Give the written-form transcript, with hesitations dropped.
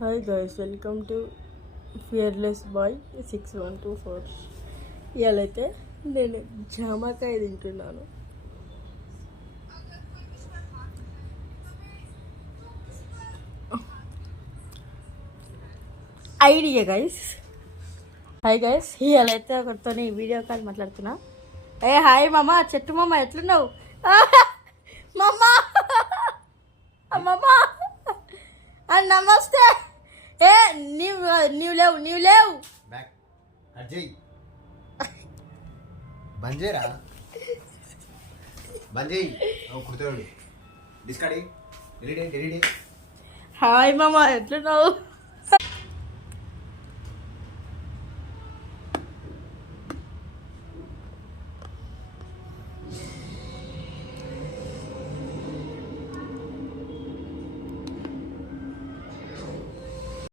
Hi guys, welcome to fearless boy 6124. ఇవాళైతే నేను జామకాయ తింటున్నాను. Idea guys. హాయ్ గైస్, ఇవాళైతే ఒకరితో వీడియో కాల్ మాట్లాడుతున్నా. హాయ్ మామ, చెట్టు మామ ఎట్లున్నావు? మామ మామ నమస్తే. నీవు లేవు బంజేరా బంజే కుర్తాడు డిస్కాడి. హాయ్ మామ ఎట్లున్నావు?